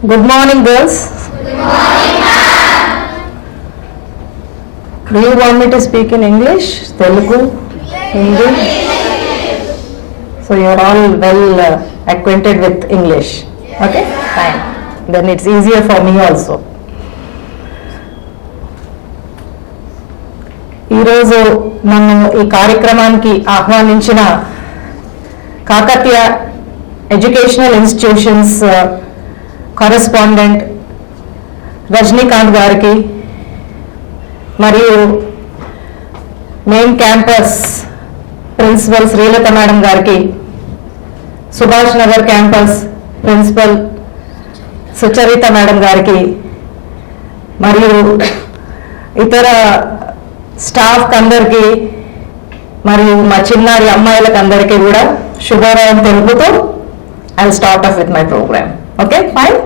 Good morning, girls. Do you want me to speak in English, Telugu, Hindi? So you are all well acquainted with English. Okay, fine. Then it's easier for me also. ఈరోజు నన్ను ఈ కార్యక్రమానికి ఆహ్వానించిన Kakatiya educational institutions correspondent Rajinikanth గారికి మరియు main campus principal Srilatha madam గారికి, Subhash Nagar campus principal Sucharitha madam గారికి మరియు ఇతర స్టాఫ్ అందరికీ మరియు మా చిన్నారి అమ్మాయిలకు అందరికీ కూడా శుభోదయం తెలుపుతూ I start off with my program. Okay, fine.